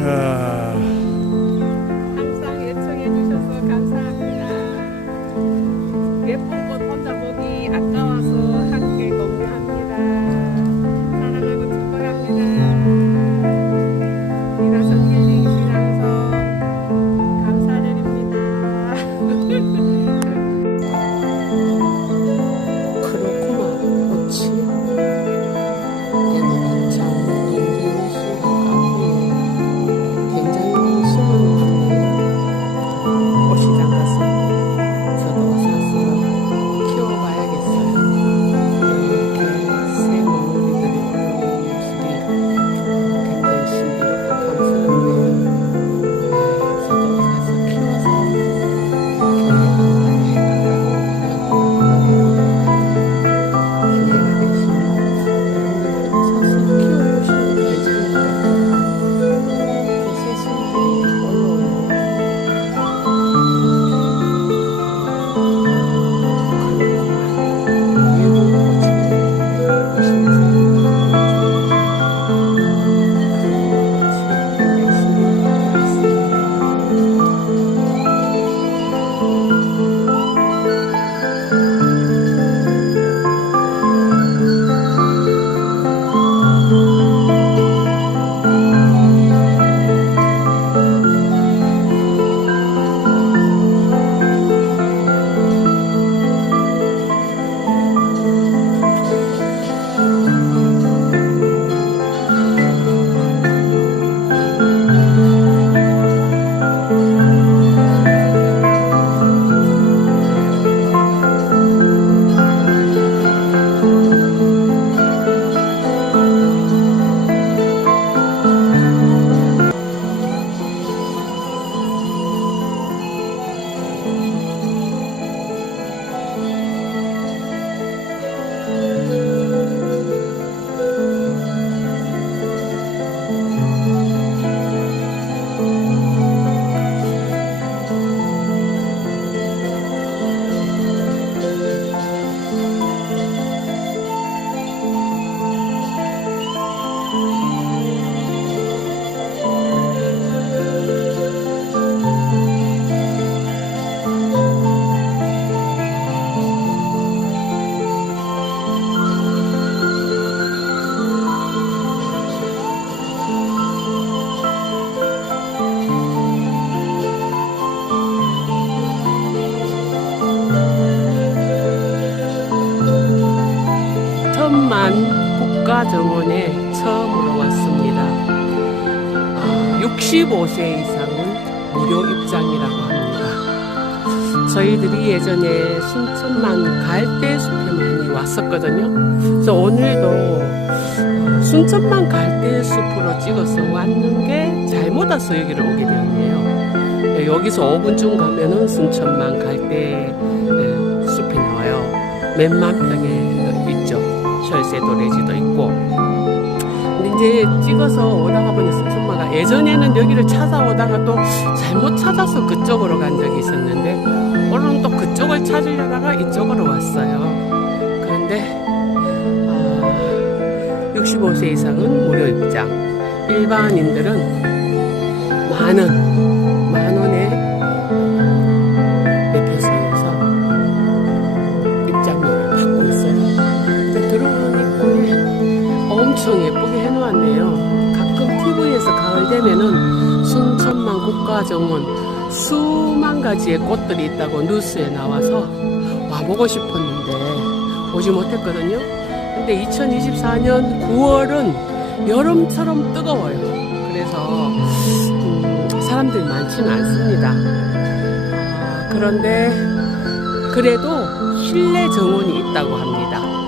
자, 정원에 처음으로 왔습니다. 아, 65세 이상은 무료 입장이라고 합니다. 저희들이 예전에 순천만 갈대숲에 많이 왔었거든요. 그래서 오늘도 어, 순천만 갈대숲으로 찍어서 왔는 게 잘못 와서 여기를 오게 되었네요. 네, 여기서 5분쯤 가면은 순천만 갈대 에, 숲이 나와요. 몇만 평에 있죠. 혈세도래지도 있고. 근데 이제 찍어서 오다가 보니 순천마가 예전에는 여기를 찾아오다가 또 잘못 찾아서 그쪽으로 간 적이 있었는데 오늘은 또 그쪽을 찾으려다가 이쪽으로 왔어요. 그런데 아, 65세 이상은 무료 입장. 일반인들은 만원, 엄청 예쁘게 해놓았네요. 가끔 TV에서 가을 되면은 순천만 국가정원 수만 가지의 꽃들이 있다고 뉴스에 나와서 와보고 싶었는데 오지 못했거든요. 근데 2024년 9월은 여름처럼 뜨거워요. 그래서 음, 사람들이 많지는 않습니다. 아, 그런데 그래도 실내 정원이 있다고 합니다.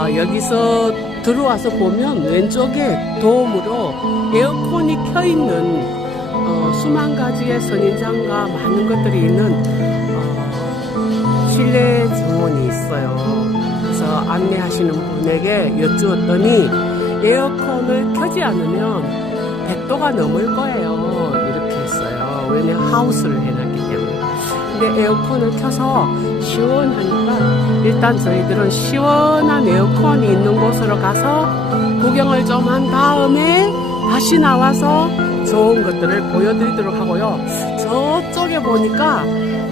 아, 여기서 들어와서 보면 왼쪽에 도움으로 에어컨이 켜 있는 어, 수만 가지의 선인장과 많은 것들이 있는 어, 실내 정원이 있어요. 그래서 안내하시는 분에게 여쭈었더니 에어컨을 켜지 않으면 100도가 넘을 거예요. 이렇게 했어요. 왜냐 하우스를 때문에. 근데 에어컨을 켜서 시원하니까 일단 저희들은 시원한 에어컨이 있는 곳으로 가서 구경을 좀 한 다음에 다시 나와서 좋은 것들을 보여드리도록 하고요. 저쪽에 보니까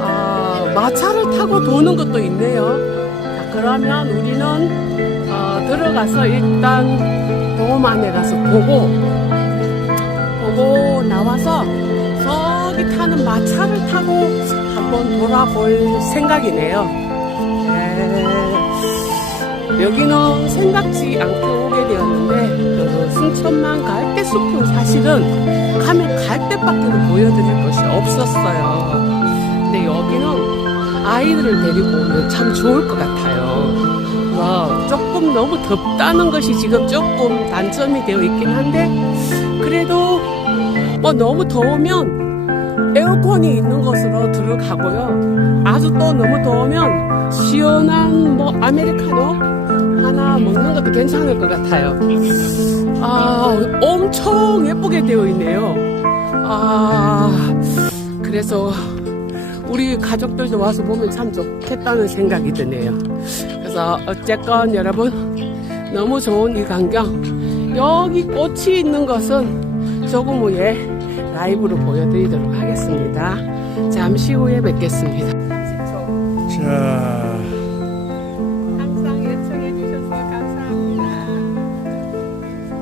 아, 마차를 타고 도는 것도 있네요. 자, 그러면 우리는 어, 들어가서 일단 돔 안에 가서 보고 보고 나와서 저기 타는 마차를 타고 돌아볼 생각이네요. 네. 여기는 생각지 않게 오게 되었는데 어, 순천만 갈대숲은 사실은 가면 갈대밖에 보여드릴 것이 없었어요. 근데 여기는 아이들을 데리고 오면 참 좋을 것 같아요. 와, 조금 너무 덥다는 것이 지금 조금 단점이 되어 있긴 한데 그래도 뭐 너무 더우면 에어컨이 있는 곳으로 들어가고요. 아주 또 너무 더우면 시원한 뭐 아메리카노 하나 먹는 것도 괜찮을 것 같아요. 아, 엄청 예쁘게 되어 있네요. 아, 그래서 우리 가족들도 와서 보면 참 좋겠다는 생각이 드네요. 그래서 어쨌건 여러분 너무 좋은 이 광경 여기 꽃이 있는 것은 조금 후에 라이브로 보여드리도록 하겠습니다. 잠시 후에 뵙겠습니다. 30초. 자, 항상 예청해 주셔서 감사합니다.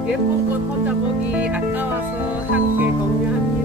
예쁜 꽃 혼자 보기 아까워서 함께 공유합니다.